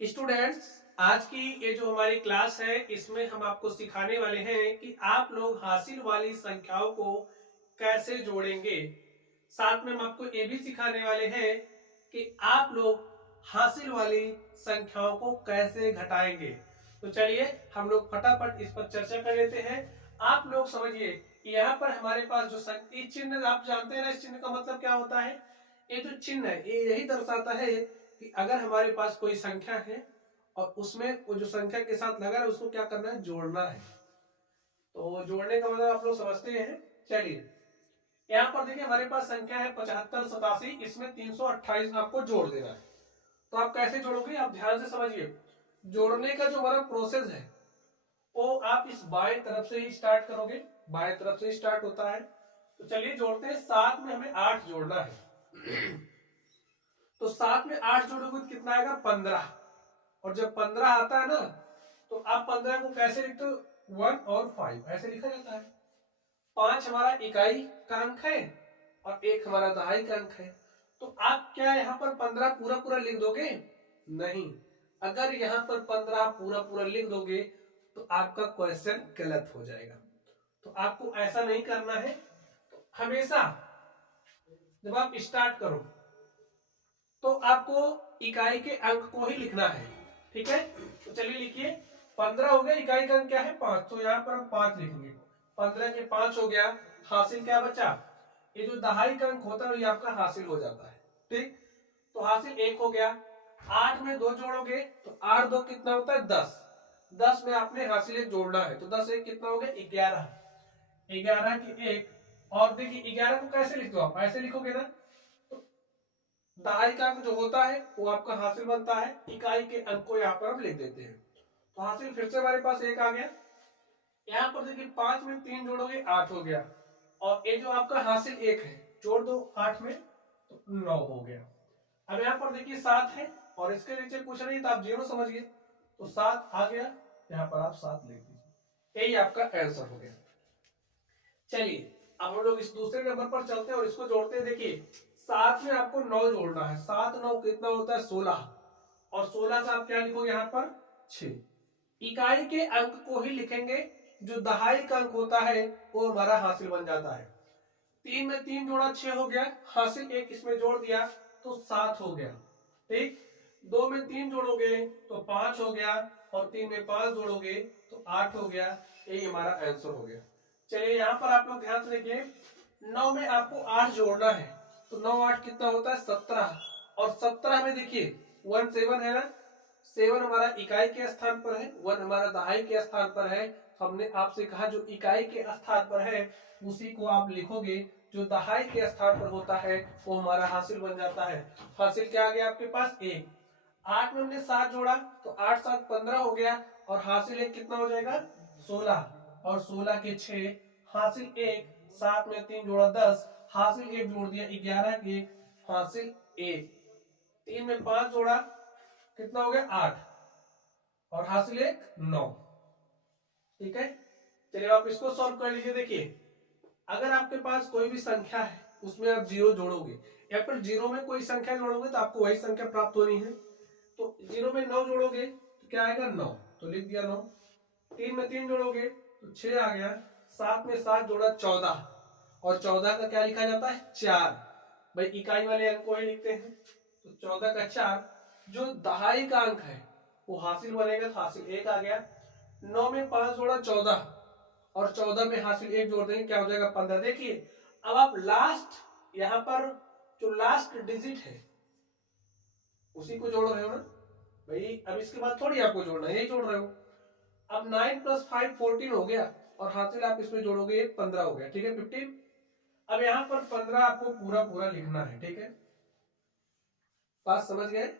Students, आज की ये जो हमारी क्लास है इसमें हम आपको सिखाने वाले हैं कि आप लोग हासिल वाली संख्याओं को कैसे जोड़ेंगे। साथ में हम आपको ये भी सिखाने वाले हैं कि आप लोग हासिल वाली संख्याओं को कैसे घटाएंगे। तो चलिए हम लोग फटाफट इस पर चर्चा कर लेते हैं। आप लोग समझिए, यहाँ पर हमारे पास जो चिन्ह आप जानते हैं ना, इस चिन्ह का मतलब क्या होता है। ये जो चिन्ह है ये यही दर्शाता है कि अगर हमारे पास कोई संख्या है और उसमें वो जो संख्या के साथ लगा है उसको क्या करना है, जोड़ना है। तो जोड़ने का मतलब आप लोग समझते हैं। चलिए यहाँ पर देखिए हमारे पास संख्या है 7587, इसमें 328 आपको जोड़ देना है। तो आप कैसे जोड़ोगे, आप ध्यान से समझिए। जोड़ने का जो हमारा प्रोसेस है वो आप इस बाएं तरफ से ही स्टार्ट करोगे, बाएं तरफ से ही स्टार्ट होता है। तो चलिए जोड़ते हैं। 7 में हमें 8 जोड़ना है। तो 7 में 8 जोड़ोगे तो कितना आएगा, 15। और जब 15 आता है ना तो आप 15 को कैसे लिखते हो, 1 और 5 ऐसे लिखा जाता है। 5 हमारा इकाई का अंक है और 1 हमारा दहाई का अंक है। तो आप क्या यहाँ पर 15 पूरा पूरा लिख दोगे, नहीं। अगर यहाँ पर 15 पूरा पूरा लिख दोगे तो आपका क्वेश्चन गलत हो जाएगा। तो आपको ऐसा नहीं करना है। तो हमेशा जब आप स्टार्ट करो तो आपको इकाई के अंक को ही लिखना है, ठीक है। तो चलिए लिखिए, 15 हो गया, इकाई का अंक क्या है 5, तो यहाँ पर हम 5 लिखेंगे। 15 के 5 हो गया, हासिल क्या बचा, ये जो दहाई का अंक होता है ये आपका हासिल हो जाता है, ठीक। तो हासिल 1 हो गया। 8 में 2 जोड़ोगे तो 8 2 कितना होता है, 10। 10 में आपने हासिल 1 जोड़ना है तो 10 1 कितना हो गया, 11। 11 की 1। और देखिए 11 को कैसे लिख दो, आप ऐसे लिखोगे ना। दहाई का अंक जो होता है वो आपका हासिल बनता है, इकाई के अंक को यहाँ पर हम लिख देते हैं। तो हासिल फिर से हमारे पास 1 आ गया। यहाँ पर देखिए 5 में 3 जोड़ोगे 8 हो गया। और ये जो आपका हासिल 1 है जोड़ दो 8 में तो 9 हो गया। अब यहाँ पर देखिए 7 है और इसके नीचे कुछ नहीं तो आप 0 समझिए, तो 7 आ गया, यहाँ पर आप 7 लिख दीजिए। यही आपका आंसर हो गया। चलिए अब हम लोग इस दूसरे नंबर पर चलते हैं और इसको जोड़ते हैं। देखिए 7 में आपको 9 जोड़ना है। 7 9 कितना होता है, 16। और 16 का आप क्या लिखोगे यहाँ पर, 6। इकाई के अंक को ही लिखेंगे, जो दहाई का अंक होता है वो हमारा हासिल बन जाता है। 3 में 3 जोड़ा 6 हो गया, हासिल 1 इसमें जोड़ दिया तो 7 हो गया, ठीक। 2 में 3 जोड़ोगे तो 5 हो गया और 3 में 5 जोड़ोगे तो 8 हो गया। यही हमारा आंसर हो गया। चलिए यहाँ पर आप लोग ध्यान से देखिए, 9 में आपको 8 जोड़ना है तो 9 8 कितना होता है, 17। और 17 में देखिए 1 7 है ना, 7 हमारा इकाई के स्थान पर है, 1 हमारा दहाई के स्थान पर है। हमने आपसे कहा जो इकाई के स्थान पर है उसी को आप लिखोगे, जो दहाई के स्थान पर होता है वो हमारा हासिल बन जाता है। हासिल क्या आ गया आपके पास, 1। 8 में हमने 7 जोड़ा तो 8 7 15 हो गया और हासिल 1 कितना हो जाएगा, 16। और 16 के 6, हासिल 1। 7 में 3 जोड़ा 10, हासिल 1 जोड़ दिया 11 के, हासिल 1। 3 में 5 जोड़ा कितना हो गया, 8। और हासिल 1 9, ठीक है। चलिए आप इसको सॉल्व कर लीजिए। देखिए अगर आपके पास कोई भी संख्या है उसमें आप 0 जोड़ोगे या फिर 0 में कोई संख्या जोड़ोगे तो आपको वही संख्या प्राप्त होनी है। तो 0 में 9 जोड़ोगे तो क्या आएगा, 9, तो लिख दिया 9। 3 में 3 जोड़ोगे तो 6 आ गया। 7 में 7 जोड़ा 14। और 14 का क्या लिखा जाता है, 4। भाई इकाई वाले अंक को ही लिखते हैं। तो 14 का 4, जो दहाई का अंक है वो हासिल बनेगा तो हासिल 1 आ गया। 9 में 5 जोड़ा 14 और 14 में हासिल 1 जोड़ देंगे, क्या हो जाएगा, 15। देखिए अब आप लास्ट यहाँ पर जो लास्ट डिजिट है उसी को जोड़ रहे हो ना भाई। अब इसके बाद थोड़ी आपको जोड़ना है, यही जोड़ रहे हो। अब 9 + 5 14 हो गया और हासिल आप इसमें जोड़ोगे 1 15 हो गया, ठीक है, 15। अब यहाँ पर 15 आपको पूरा पूरा लिखना है, ठीक है। बात समझ गए।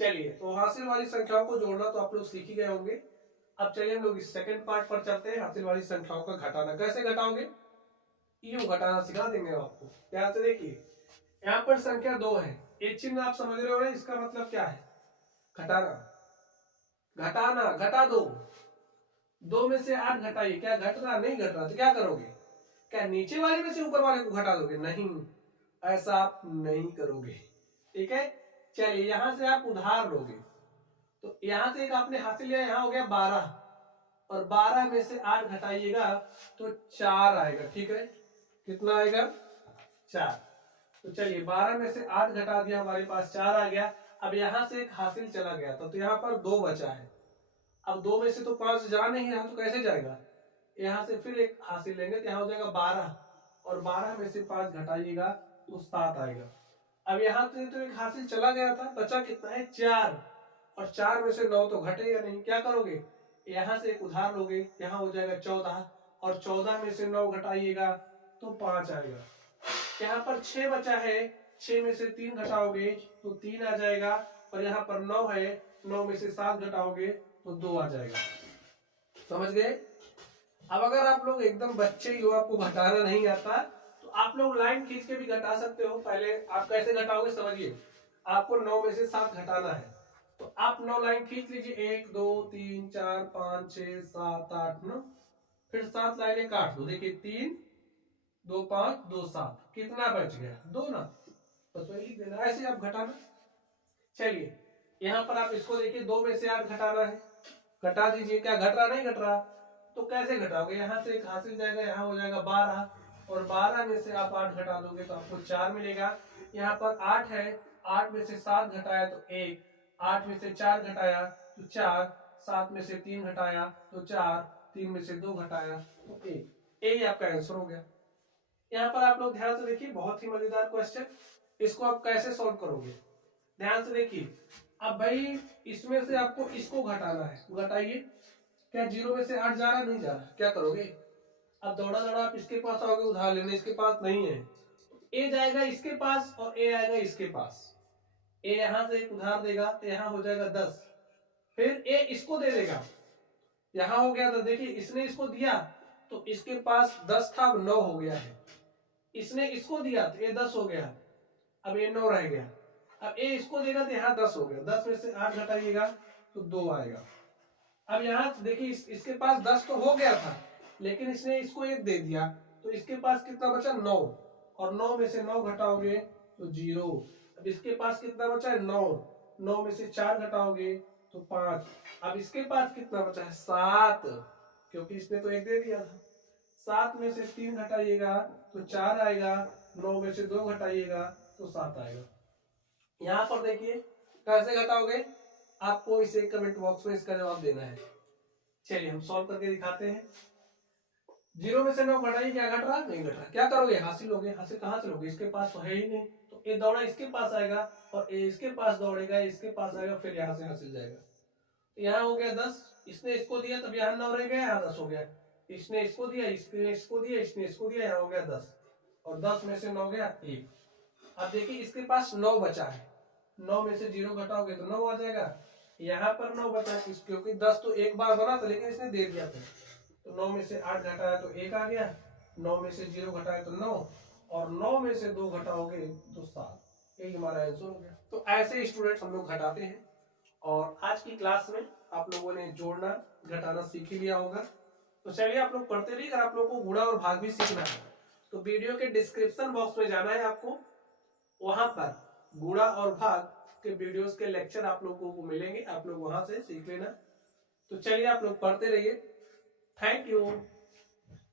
चलिए तो हासिल वाली संख्याओं को जोड़ना तो आप लोग सीख ही गए होंगे। अब चलिए हम लोग इस सेकंड पार्ट पर चलते हैं। हासिल वाली संख्याओं का घटाना कैसे घटाओगे, यूं घटाना सिखा देंगे आपको। ध्यान से देखिए, यहाँ पर संख्या 2 है, ये चिन्ह आप समझ रहे हो ना, इसका मतलब क्या है, घटाना। घटाना, घटा दो। 2 में से 8 घटाइए, क्या घट रहा, नहीं घट रहा तो क्या करोगे, क्या नीचे वाले में से ऊपर वाले को घटा दोगे, नहीं, ऐसा आप नहीं करोगे, ठीक है। चलिए यहां से आप उधार लोगे तो यहाँ से एक आपने हासिल लिया, यहाँ हो गया 12, और 12 में से 8 घटाइएगा तो 4 आएगा। ठीक है, कितना आएगा? 4। तो चलिए 12 में से 8 घटा दिया, हमारे पास 4 आ गया। अब यहाँ से एक हासिल चला गया था, तो यहाँ पर 2 बचा है। अब 2 में से तो 5 जा नहीं रहा, तो कैसे जाएगा? यहाँ से फिर एक हासिल लेंगे, तो यहाँ हो जाएगा 12, और 12 में से 5 घटाइएगा तो 7 आएगा। अब यहाँ से तो एक हासिल चला गया था, बचा कितना है? 4, और 4 में से 9 तो घटेगा नहीं, क्या करोगे? यहाँ से एक उधार लोगे, यहाँ हो जाएगा 14, और 14 में से 9 घटाइएगा तो 5 आएगा। यहाँ पर 6 बचा है, 6 में से 3 घटाओगे तो 3 आ जाएगा, और यहाँ पर 9 है, 9 में से 7 घटाओगे तो 2 आ जाएगा। समझ गए? अब अगर आप लोग एकदम बच्चे ही हो, आपको घटाना नहीं आता, तो आप लोग लाइन खींच के भी घटा सकते हो। पहले आप कैसे घटाओगे समझिए। आपको 9 में से 7 घटाना है, तो आप 9 लाइन खींच लीजिए, 1 2 3 4 5 6 7 8 9, फिर 7 लाइनें काट दो। देखिए 3 2 5 2 7, कितना बच गया? 2 ना, बस वही लिख देना, ऐसे आप घटाना। चलिए यहाँ पर आप इसको देखिए, 2 में से 8 घटाना है, घटा दीजिए। क्या घट रहा? नहीं घट रहा, तो कैसे घटाओगे? यहाँ से एक हासिल जाएगा, यहाँ हो जाएगा 12, और 12 में से आप 8 घटा दोगे तो आपको 4 मिलेगा। यहाँ पर 8 है, 8 में से 7 घटाया तो 1, 8 में से 4 घटाया तो 4, 7 में से 3 घटाया तो 4, 3 में से 2 घटाया तो 1। यही आपका आंसर हो गया। यहाँ पर आप लोग ध्यान से देखिए, बहुत ही मजेदार क्वेश्चन। इसको आप कैसे सॉल्व करोगे? ध्यान से देखिए। अब भाई इसमें से आपको इसको घटाना है, घटाइए। क्या 0 में से 8 जा रहा? नहीं जा रहा, क्या करोगे? अब दौड़ा दौड़ा आप इसके पास आओगे उधार लेने, इसके पास नहीं है, ए जाएगा इसके पास और ए आएगा इसके पास। ए यहां से एक उधार देगा तो यहाँ हो जाएगा 10, फिर ए इसको दे देगा, यहाँ हो गया 10। देखिए इसने इसको दिया तो इसके पास 10 था, अब 9 हो गया है। इसने इसको दिया तो ये 10 हो गया, अब ये 9 रह गया। अब ए इसको देगा तो यहाँ 10 हो गया, 10 में से 8 घटाइएगा तो 2 आएगा। अब यहाँ देखिए इसके पास 10 तो हो गया था, लेकिन इसने इसको 1 दे दिया, तो इसके पास कितना बचा? 9, और 9 में से 9 घटाओगे तो 0। अब इसके पास कितना बचा है? 9, 9 में से 4 घटाओगे तो 5। अब इसके पास कितना बचा है? 7, क्योंकि इसने तो 1 दे दिया था। 7 में से 3 घटाइएगा तो 4 आएगा, 9 में से 2 घटाइएगा तो 7 आएगा। यहाँ पर देखिए कैसे घटाओगे, आपको इसे कमेंट बॉक्स में इसका जवाब देना है। चलिए हम सॉल्व करके दिखाते हैं। 0 में से 9 घटाइए, क्या घट रहा? नहीं घट रहा, क्या करोगे? हासिल लोगे। हासिल कहाँ से लोगे? इसके पास तो है ही नहीं, तो ए दौड़ा इसके पास आएगा, और ए इसके पास दौड़ेगा, इसके पास आएगा, फिर यहाँ से हासिल जाएगा। तो यहाँ हो गया 10, इसने इसको दिया तब यहाँ 9 रह गया, यहाँ 10 हो गया। इसने इसको दिया, इसने इसको दिया, इसने इसको दिया, यहाँ हो गया 10, और 10 में से 9 गया 1। अब देखिए इसके पास 9 बचा है, 9 में से 0 घटाओगे तो 9 आ जाएगा। यहाँ पर 9 बचा है, क्योंकि 10 तो एक बार बना था, लेकिन इसने दे दिया था, तो 9 में से 8 घटाया तो 1 आ गया, 9 में से 0 घटाया तो 9, और 9 में से 2 घटाओगे तो 7। यही हमारा आंसर हो गया। तो ऐसे स्टूडेंट्स हम लोग घटाते हैं। और आज की क्लास में आप लोगों ने जोड़ना घटाना सीख ही लिया होगा। तो चलिए आप लोग पढ़ते रहिए। अगर आप लोगों को गुणा और भाग भी सीखना है तो वीडियो के डिस्क्रिप्शन बॉक्स में जाना है आपको, वहां पर गुणा और भाग के वीडियोस के लेक्चर आप लोगों को मिलेंगे, आप लोग वहां से सीख लेना। तो चलिए आप लोग पढ़ते रहिए। Thank you.